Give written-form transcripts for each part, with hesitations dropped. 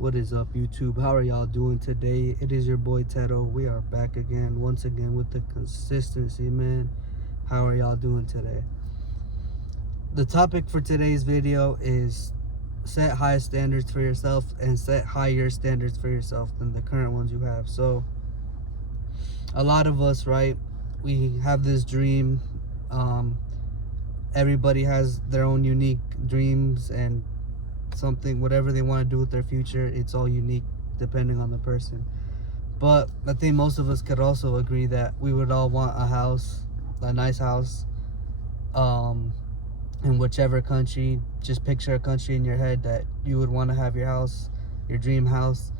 What is up, YouTube? How are y'all doing today? It is your boy Tedo. We are back again, once again, with the consistency, man. How are y'all doing today? The topic for today's video is set high standards for yourself and set higher standards for yourself than the current ones you have. So, a lot of us, right, we have this dream. Everybody has their own unique dreams and something, whatever they want to do with their future. It's all unique depending on the person. But I think most of us could also agree that we would all want a house, a nice house, in whichever country. Just picture a country in your head that you would want to have your house, your dream house.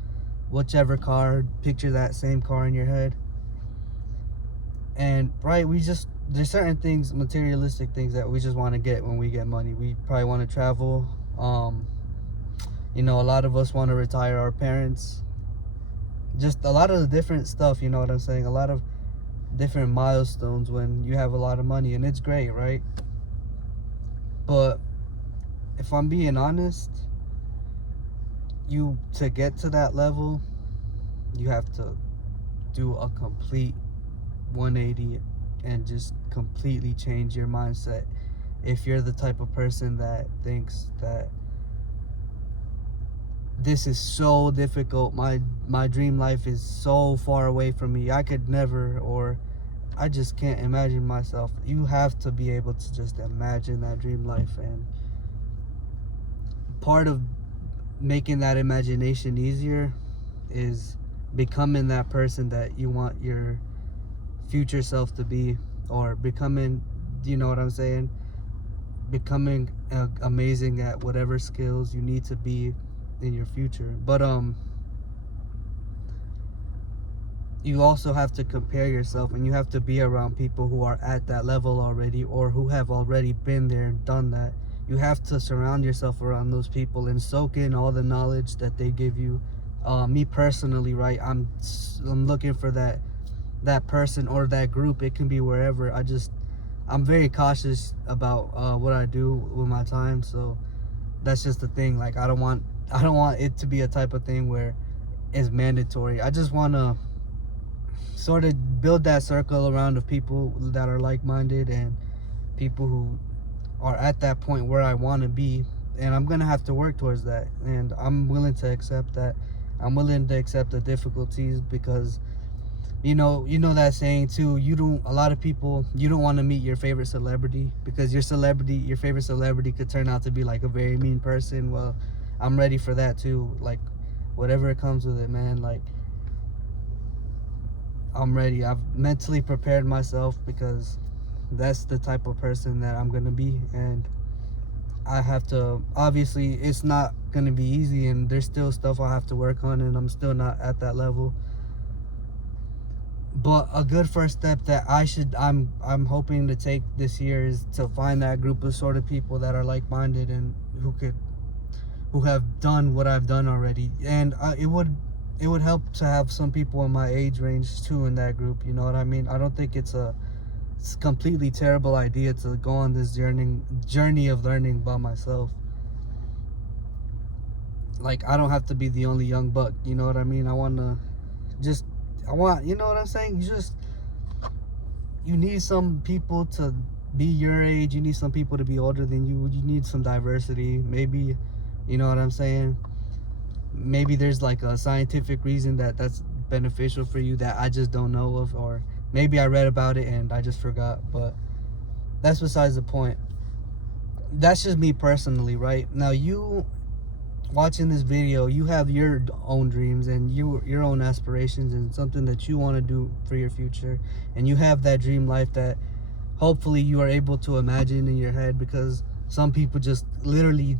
Whichever car, picture that same car in your head. And right, there's certain things, materialistic things that we just want to get when we get money. We probably want to travel. A lot of us want to retire our parents. Just a lot of the different stuff, you know what I'm saying? A lot of different milestones when you have a lot of money, and it's great, right? But if I'm being honest, to get to that level, you have to do a complete 180 and just completely change your mindset. If you're the type of person that thinks that this is so difficult, my dream life is so far away from me, I could never, or I just can't imagine myself. You have to be able to just imagine that dream life, and part of making that imagination easier is becoming that person that you want your future self to be, or becoming, you know what I'm saying, becoming amazing at whatever skills you need to be in your future. But you also have to compare yourself, and you have to be around people who are at that level already, or who have already been there and done that. You have to surround yourself around those people and soak in all the knowledge that they give you. Me personally, right, I'm looking for that person or that group. It can be wherever. I'm very cautious about what I do with my time. So that's just the thing. Like, I don't want it to be a type of thing where it's mandatory. I just want to sort of build that circle around of people that are like-minded and people who are at that point where I want to be. And I'm gonna have to work towards that, and I'm willing to accept that. I'm willing to accept the difficulties, because you know that saying too, a lot of people, you don't want to meet your favorite celebrity, because your favorite celebrity could turn out to be like a very mean person. Well, I'm ready for that too. Like, whatever it comes with it, man. Like, I'm ready. I've mentally prepared myself, because that's the type of person that I'm gonna be. And I have to, obviously it's not gonna be easy, and there's still stuff I have to work on, and I'm still not at that level. But a good first step that I'm hoping to take this year is to find that group of sort of people that are like-minded and who have done what I've done already. And it would help to have some people in my age range too in that group. You know what I mean? I don't think it's a completely terrible idea to go on this journey of learning by myself. Like, I don't have to be the only young buck. You know what I mean? You know what I'm saying? You need some people to be your age. You need some people to be older than you. You need some diversity. Maybe, you know what I'm saying? Maybe there's like a scientific reason that's beneficial for you that I just don't know of, or maybe I read about it and I just forgot. But that's besides the point. That's just me personally, right? Now, you watching this video, you have your own dreams and your own aspirations and something that you want to do for your future, and you have that dream life that hopefully you are able to imagine in your head. Because some people just literally,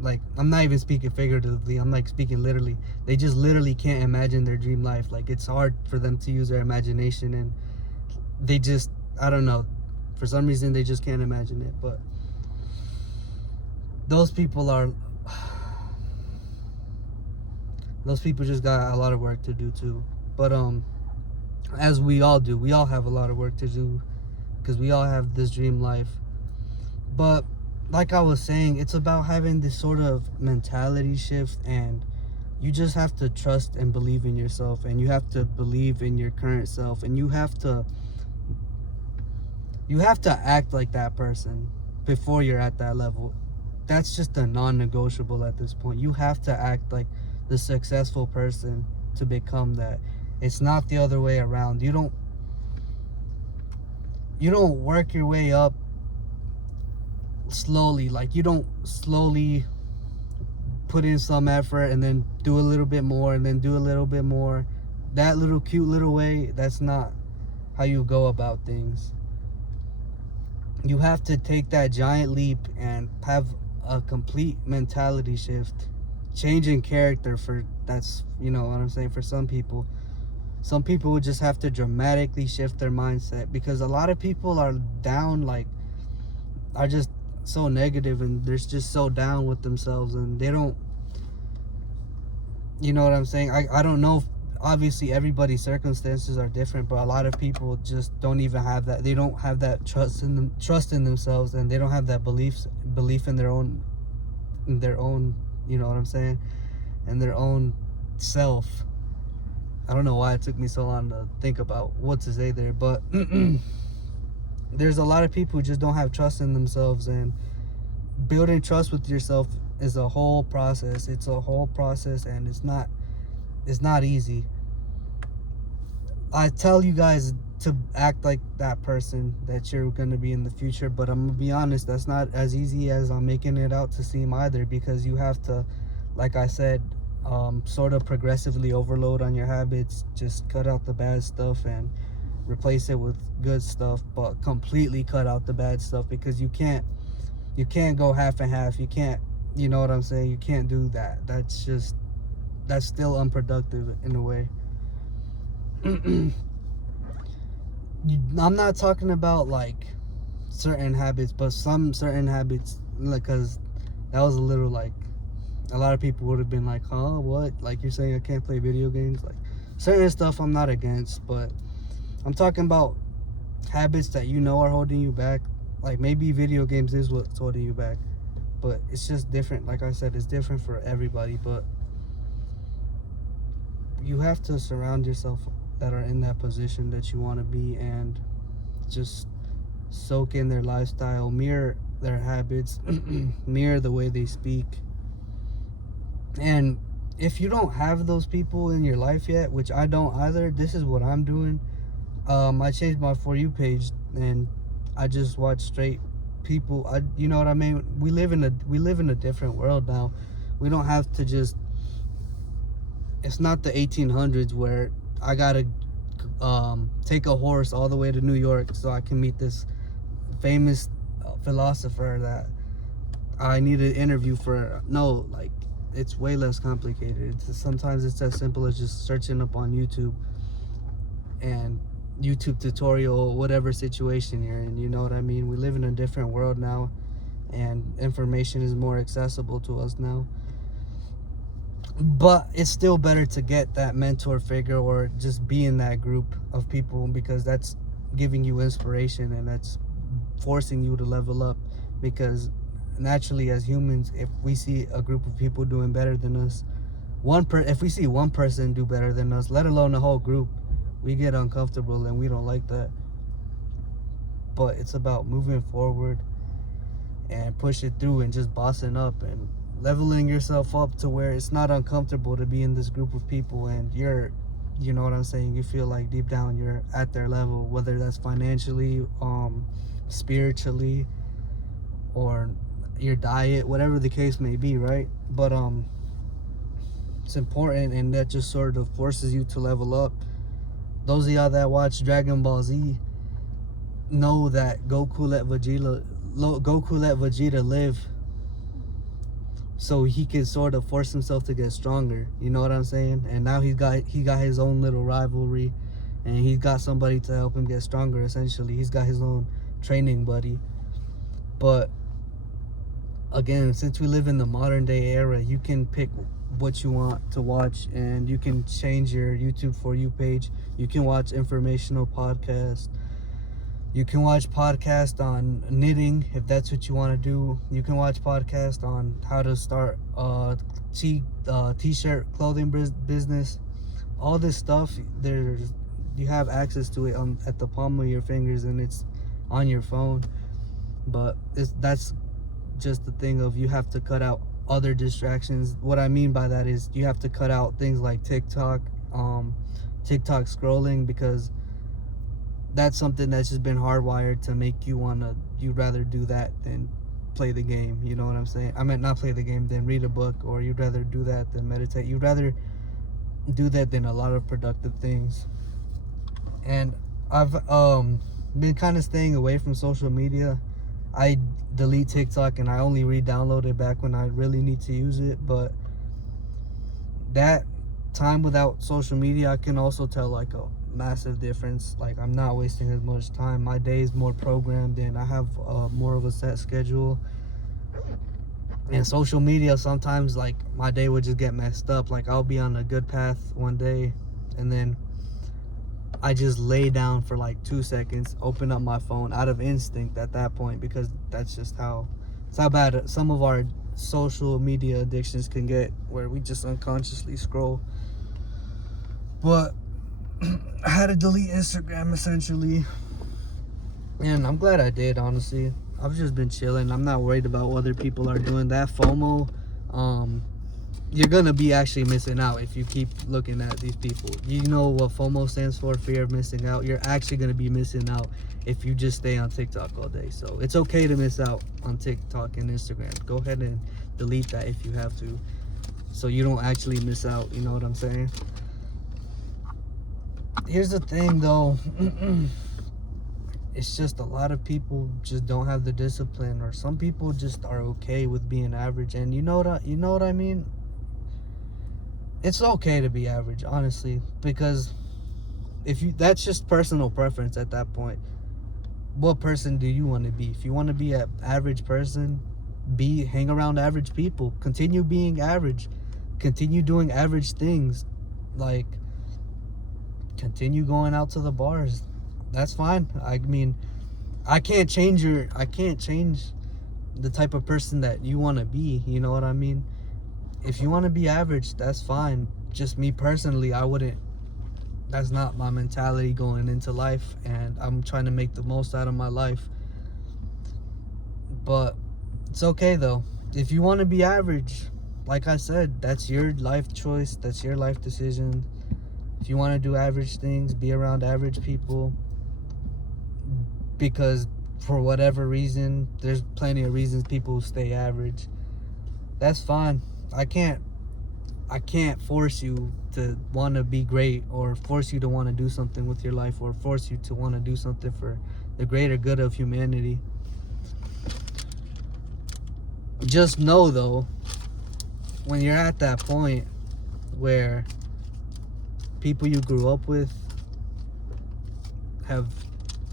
like, I'm not even speaking figuratively, I'm like speaking literally, they just literally can't imagine their dream life. Like, it's hard for them to use their imagination, and they just, I don't know, for some reason they just can't imagine it. But those people just got a lot of work to do too. But as we all do, we all have a lot of work to do, because we all have this dream life. But like I was saying, it's about having this sort of mentality shift and You just have to trust and believe in yourself, and you have to believe in your current self, and you have to act like that person before you're at that level. That's just a non-negotiable at this point. You have to act like the successful person to become that. It's not the other way around. You don't work your way up slowly. Like, you don't slowly put in some effort and then do a little bit more and then do a little bit more. That little cute little way, that's not how you go about things. You have to take that giant leap and have a complete mentality shift, changing character. For that's, you know what I'm saying, for some people would just have to dramatically shift their mindset, because a lot of people are down, like, are just so negative, and they're just so down with themselves, and they don't, you know what I'm saying. I don't know if, obviously everybody's circumstances are different, but a lot of people just don't even have that. They don't have that trust in themselves, and they don't have that belief in their own, you know what I'm saying, and their own self. I don't know why it took me so long to think about what to say there, but there's a lot of people who just don't have trust in themselves, and building trust with yourself is a whole process. It's a whole process, and it's not easy. I tell you guys to act like that person that you're going to be in the future, but I'm going to be honest, that's not as easy as I'm making it out to seem either, because you have to, like I said, sort of progressively overload on your habits. Just cut out the bad stuff and replace it with good stuff, but completely cut out the bad stuff, because you can't go half and half. You can't, you know what I'm saying, you can't do that. That's still unproductive in a way. I'm not talking about like certain habits, but some certain habits, because that was a little like, a lot of people would have been like, huh, what? Like, you're saying I can't play video games? Like, certain stuff I'm not against, but I'm talking about habits that you know are holding you back. Like, maybe video games is what's holding you back, but it's just different. Like I said, it's different for everybody, but you have to surround yourself that are in that position that you want to be, and just soak in their lifestyle, mirror their habits, mirror the way they speak. And if you don't have those people in your life yet, which I don't either, this is what I'm doing. I changed my For You page, and I just watch straight people. You know what I mean? We live in a different world now. We don't have to just, it's not the 1800s where I gotta take a horse all the way to New York so I can meet this famous philosopher that I need to interview for. No, like, it's way less complicated. Sometimes it's as simple as just searching up on YouTube and YouTube tutorial, whatever situation you're in. You know what I mean? We live in a different world now, and information is more accessible to us now. But it's still better to get that mentor figure, or just be in that group of people, because that's giving you inspiration, and that's forcing you to level up. Because naturally, as humans, if we see a group of people doing better than us, if we see one person do better than us, let alone the whole group, we get uncomfortable, and we don't like that. But it's about moving forward and push it through, and just bossing up and leveling yourself up to where it's not uncomfortable to be in this group of people, and you know what I'm saying, you feel like deep down you're at their level, whether that's financially, spiritually, or your diet, whatever the case may be, right? But it's important, and that just sort of forces you to level up. Those of y'all that watch Dragon Ball Z know that Goku let Vegeta live so he could sort of force himself to get stronger. You know what I'm saying? And now he got his own little rivalry, and he's got somebody to help him get stronger. Essentially, he's got his own training buddy. But again, since we live in the modern day era, you can pick what you want to watch, and you can change your YouTube For You page. You can watch informational podcasts. You can watch podcasts on knitting if that's what you want to do. You can watch podcasts on how to start a t-shirt clothing business. All this stuff, you have access to it at the palm of your fingers, and it's on your phone. But that's just the thing of, you have to cut out other distractions. What I mean by that is you have to cut out things like TikTok scrolling, because that's something that's just been hardwired to make you'd rather do that than play the game. You know what I'm saying? I meant not play the game than read a book, or you'd rather do that than meditate. You'd rather do that than a lot of productive things. And I've been kind of staying away from social media. I delete TikTok and I only re-download it back when I really need to use it. But that time without social media, I can also tell like a massive difference. Like, I'm not wasting as much time. My day is more programmed, and I have more of a set schedule. And social media, sometimes like my day would just get messed up. Like, I'll be on a good path one day, and then I just lay down for like 2 seconds, open up my phone out of instinct at that point, because that's just how bad some of our social media addictions can get, where we just unconsciously scroll. But I had to delete Instagram essentially, and I'm glad I did, honestly. I've just been chilling. I'm not worried about what other people are doing. That FOMO, you're gonna be actually missing out if you keep looking at these people. You know what FOMO stands for? Fear of missing out. You're actually gonna be missing out if you just stay on TikTok all day. So it's okay to miss out on TikTok and Instagram. Go ahead and delete that if you have to, so you don't actually miss out. You know what I'm saying? Here's the thing though. It's just a lot of people just don't have the discipline, or some people just are okay with being average. And you know what I mean? It's okay to be average, honestly, because that's just personal preference at that point. What person do you want to be? If you want to be an average person, hang around average people. Continue being average. Continue doing average things. Like, continue going out to the bars. That's fine. I mean, I can't change the type of person that you want to be. You know what I mean? If you want to be average, that's fine. Just me personally, I wouldn't. That's not my mentality going into life, and I'm trying to make the most out of my life. But it's okay though. If you want to be average, like I said, that's your life choice. That's your life decision. If you want to do average things, be around average people. Because for whatever reason, there's plenty of reasons people stay average. That's fine. I can't force you to want to be great, or force you to want to do something with your life, or force you to want to do something for the greater good of humanity. Just know though, when you're at that point where people you grew up with have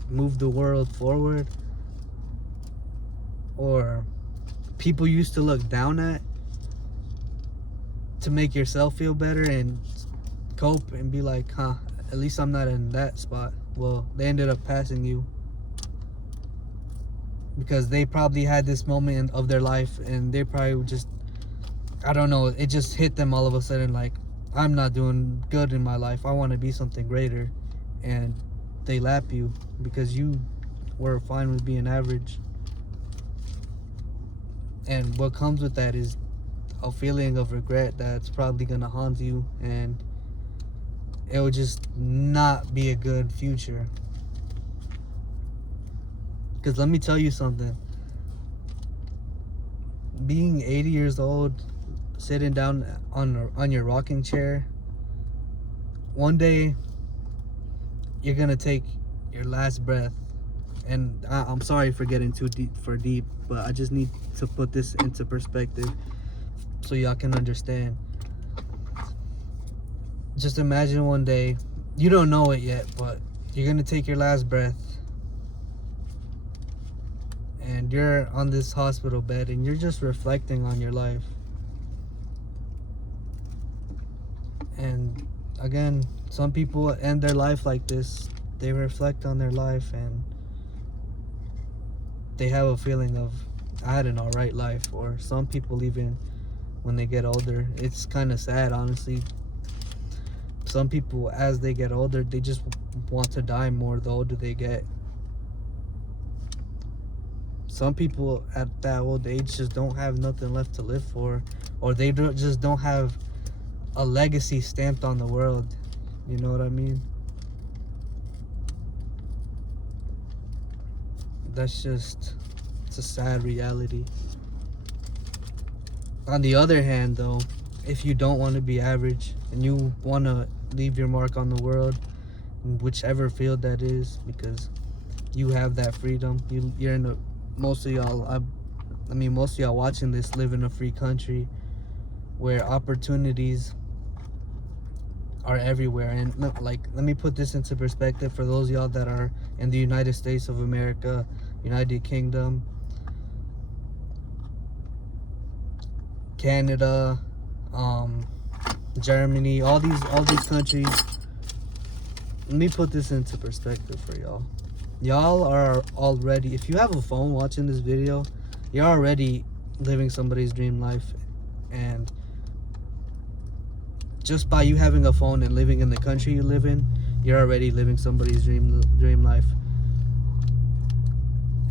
moved the world forward, or people you used to look down at, to make yourself feel better and cope and be like, at least I'm not in that spot. Well, they ended up passing you, because they probably had this moment of their life, and they probably just, I don't know, it just hit them all of a sudden, like, I'm not doing good in my life, I want to be something greater. And they lap you because you were fine with being average. And what comes with that is a feeling of regret that's probably gonna haunt you, and it will just not be a good future. Because let me tell you something, being 80 years old, sitting down on your rocking chair, one day you're gonna take your last breath. And I'm sorry for getting too deep, but I just need to put this into perspective so y'all can understand. Just imagine one day, you don't know it yet, but you're gonna take your last breath, and you're on this hospital bed, and you're just reflecting on your life. And again, some people end their life like this. They reflect on their life, and they have a feeling of, I had an alright life. Or some people, even when they get older, it's kind of sad, honestly. Some people, as they get older, they just want to die more the older they get. Some people at that old age just don't have nothing left to live for, or they just don't have a legacy stamped on the world. You know what I mean? That's just, it's a sad reality. On the other hand, though, if you don't want to be average and you want to leave your mark on the world, in whichever field that is, because you have that freedom. You're in a, most of y'all, I mean, most of y'all watching this live in a free country where opportunities are everywhere. And like, let me put this into perspective for those of y'all that are in the United States of America, United Kingdom, Canada, Germany, all these countries. Let me put this into perspective for y'all. Y'all are already, if you have a phone watching this video, you're already living somebody's dream life. And just by you having a phone and living in the country you live in, you're already living somebody's dream life.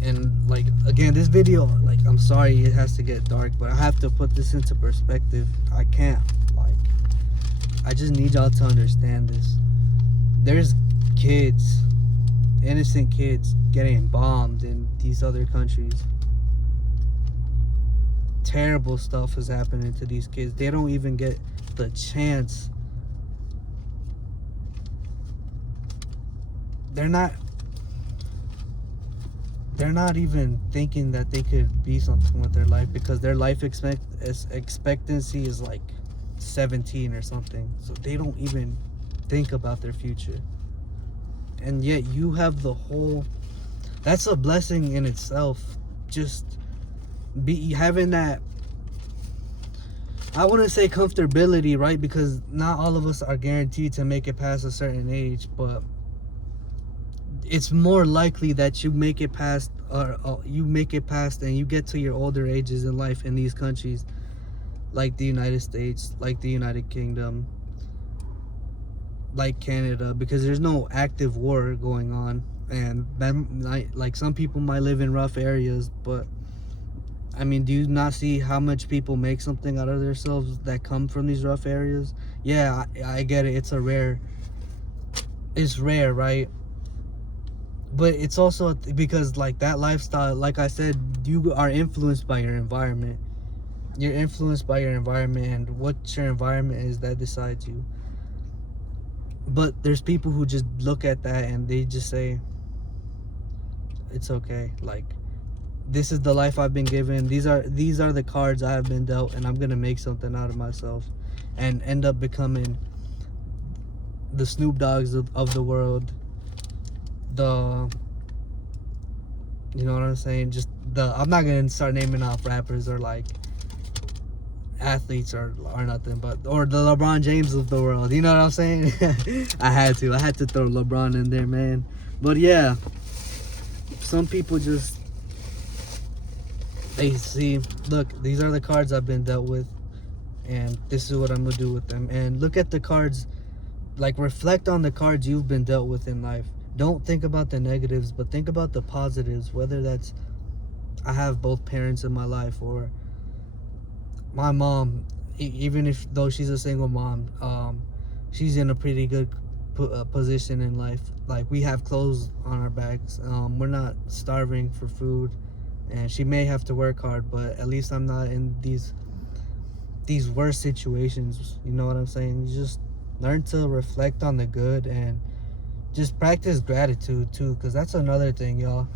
And like, again, this video, like, I'm sorry it has to get dark, but I have to put this into perspective. I can't, like, I just need y'all to understand this. There's kids, innocent kids, getting bombed in these other countries. Terrible stuff is happening to these kids. They don't even get the chance. They're not even thinking that they could be something with their life, because their life expectancy is like 17 or something. So they don't even think about their future. And yet you have the whole, that's a blessing in itself. Just be having that, I wouldn't say comfortability, right? Because not all of us are guaranteed to make it past a certain age, but it's more likely that you make it past, or you make it past and you get to your older ages in life in these countries like the United States, like the United Kingdom, like Canada, because there's no active war going on. And like, some people might live in rough areas, but I mean, do you not see how much people make something out of themselves that come from these rough areas? Yeah, I get it. It's rare, right? But it's also because, like, that lifestyle, like I said, you are influenced by your environment. You're influenced by your environment, and what your environment is, that decides you. But there's people who just look at that and they just say, it's okay. Like, this is the life I've been given. These are the cards I have been dealt, and I'm gonna make something out of myself and end up becoming the Snoop Dogs of the world. You know what I'm saying? Just I'm not gonna start naming off rappers or like athletes or nothing, but or the LeBron James of the world. You know what I'm saying? I had to throw LeBron in there, man. But yeah, some people just, they see, look, these are the cards I've been dealt with, and this is what I'm gonna do with them. And look at the cards, like, reflect on the cards you've been dealt with in life. Don't think about the negatives, but think about the positives. Whether that's, I have both parents in my life, or my mom, even though she's a single mom, she's in a pretty good position in life. Like, we have clothes on our backs. We're not starving for food, and she may have to work hard, but at least I'm not in these worst situations. You know what I'm saying? You just learn to reflect on the good, and just practice gratitude too, because that's another thing, y'all.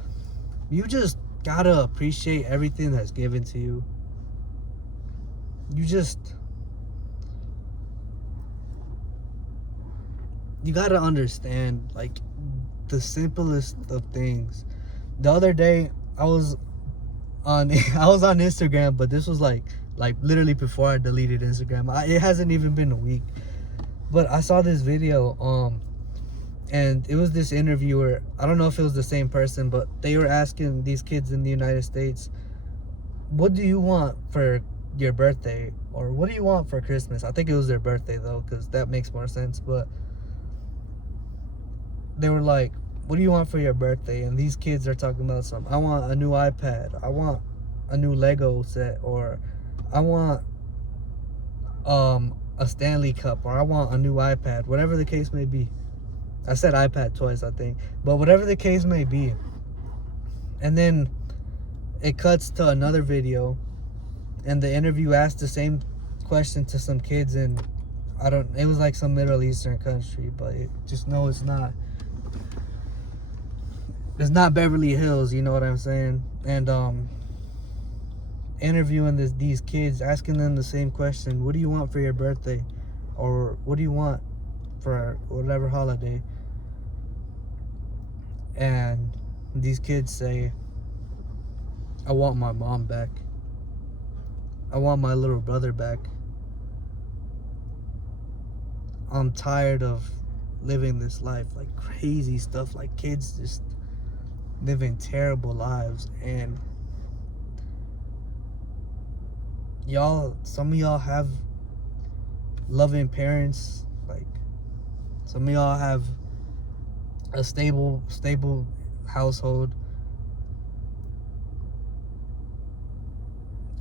You just gotta appreciate everything that's given to you. You gotta understand, like, the simplest of things. The other day I was on Instagram, but this was like literally before I deleted Instagram. It hasn't even been a week, but I saw this video. And it was this interviewer, I don't know if it was the same person, but they were asking these kids in the United States, what do you want for your birthday, or what do you want for Christmas? I think it was their birthday though, because that makes more sense. But they were like, what do you want for your birthday? And these kids are talking about something. I want a new iPad, I want a new Lego set, or I want a Stanley Cup, or I want a new iPad, whatever the case may be. I said iPad twice, I think, but whatever the case may be. And then it cuts to another video, and the interview asked the same question to some kids in, it was like some Middle Eastern country, but it's not. It's not Beverly Hills, you know what I'm saying? And interviewing these kids, asking them the same question: what do you want for your birthday, or what do you want for whatever holiday? And these kids say, I want my mom back, I want my little brother back, I'm tired of living this life, like crazy stuff, like kids just living terrible lives. And some of y'all have loving parents, like some of y'all have a stable household,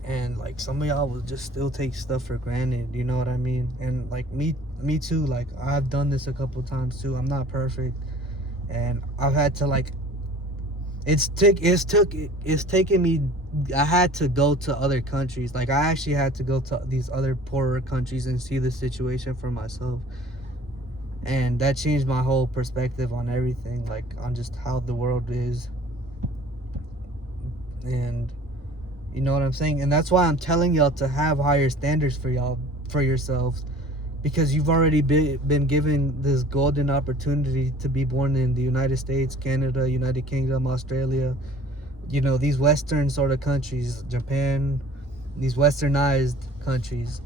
and like some of y'all will just still take stuff for granted, you know what I mean? And like me too, like I've done this a couple times too. I'm not perfect, and I've had to like, it's taken me, I had to go to other countries. Like I actually had to go to these other poorer countries and see the situation for myself. And that changed my whole perspective on everything, like on just how the world is. And you know what I'm saying? And that's why I'm telling y'all to have higher standards for yourselves, because you've already been given this golden opportunity to be born in the United States, Canada, United Kingdom, Australia, you know, these Western sort of countries, Japan, these westernized countries.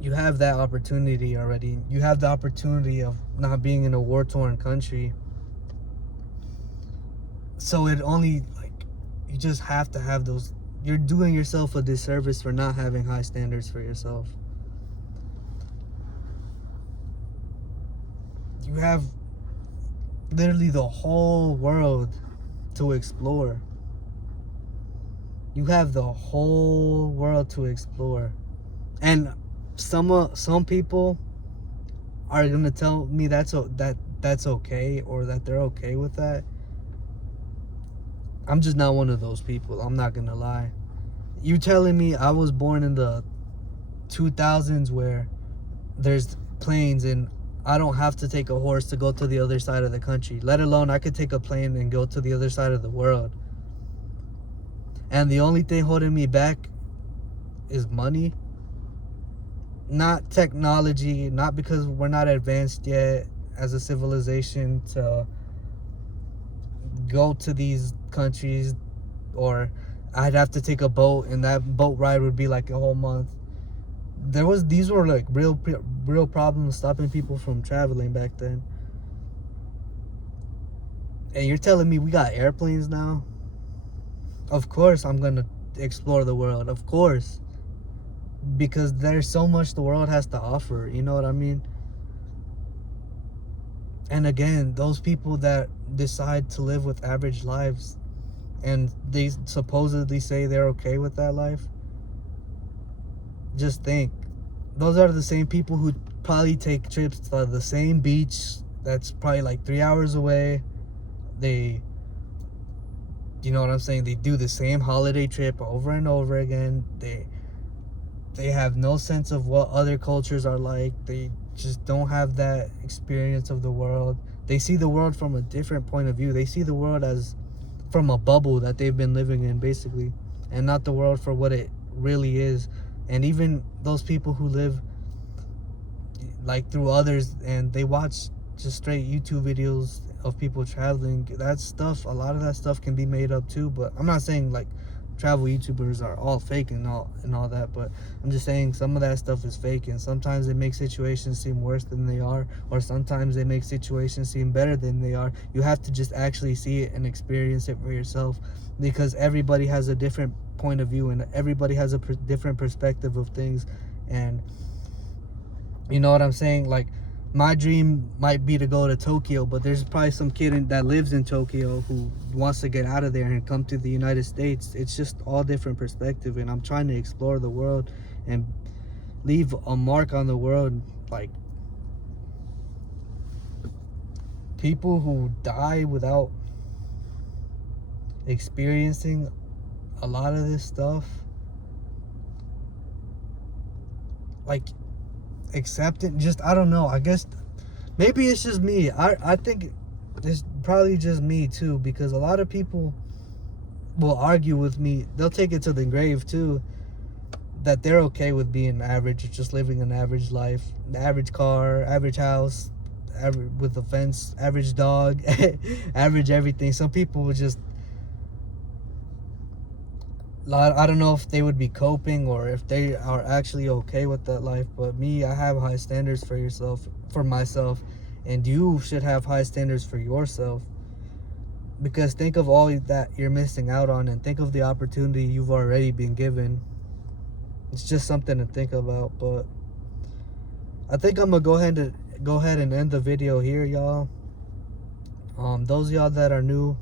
You have that opportunity already. You have the opportunity of not being in a war-torn country. So it only, like, you just have to have those. You're doing yourself a disservice for not having high standards for yourself. You have literally the whole world to explore. You have the whole world to explore. And some people are gonna tell me that's okay, or that they're okay with that. I'm just not one of those people. I'm not gonna lie. You telling me I was born in the 2000s where there's planes and I don't have to take a horse to go to the other side of the country, let alone I could take a plane and go to the other side of the world, and the only thing holding me back is money, not technology, not because we're not advanced yet as a civilization to go to these countries, or I'd have to take a boat and that boat ride would be like a whole month. These were like real problems stopping people from traveling back then. And you're telling me we got airplanes now? Of course I'm gonna explore the world, of course, because there's so much the world has to offer, you know what I mean? And again, those people that decide to live with average lives and they supposedly say they're okay with that life, just think, those are the same people who probably take trips to the same beach that's probably like 3 hours away. They, you know what I'm saying, they do the same holiday trip over and over again. They have no sense of what other cultures are like. They just don't have that experience of the world. They see the world from a different point of view. They see the world as from a bubble that they've been living in, basically, and not the world for what it really is. And even those people who live like through others and they watch just straight YouTube videos of people traveling, that stuff, a lot of that stuff can be made up too. But I'm not saying like travel YouTubers are all fake and all that, but I'm just saying some of that stuff is fake, and sometimes they make situations seem worse than they are, or sometimes they make situations seem better than they are. You have to just actually see it and experience it for yourself, because everybody has a different point of view and everybody has a different perspective of things. And you know what I'm saying? Like, my dream might be to go to Tokyo, but there's probably some kid that lives in Tokyo who wants to get out of there and come to the United States. It's just all different perspective, and I'm trying to explore the world and leave a mark on the world. Like, people who die without experiencing a lot of this stuff, like, accepting, just, I don't know, I guess maybe it's just me. I think it's probably just me too, because a lot of people will argue with me. They'll take it to the grave too, that they're okay with being average, just living an average life, the average car, average house, average with a fence, average dog, average everything. Some people would just, I don't know if they would be coping or if they are actually okay with that life. But me, I have high standards for myself, and you should have high standards for yourself, because think of all that you're missing out on, and think of the opportunity you've already been given. It's just something to think about. But I think I'm gonna go ahead and end the video here, y'all. Those of y'all that are new,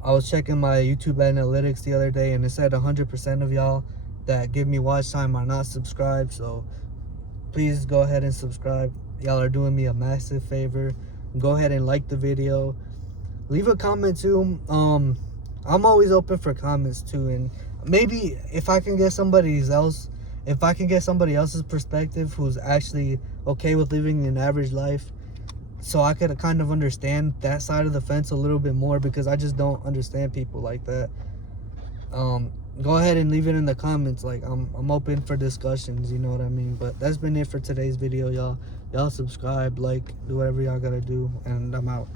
I was checking my YouTube analytics the other day, and it said 100% of y'all that give me watch time are not subscribed. So please go ahead and subscribe. Y'all are doing me a massive favor. Go ahead and like the video. Leave a comment too. I'm always open for comments too, and maybe if I can get somebody else's perspective who's actually okay with living an average life, so I could kind of understand that side of the fence a little bit more, because I just don't understand people like that. Go ahead and leave it in the comments. Like, I'm open for discussions, you know what I mean? But that's been it for today's video, y'all. Y'all subscribe, like, do whatever y'all gotta do, and I'm out.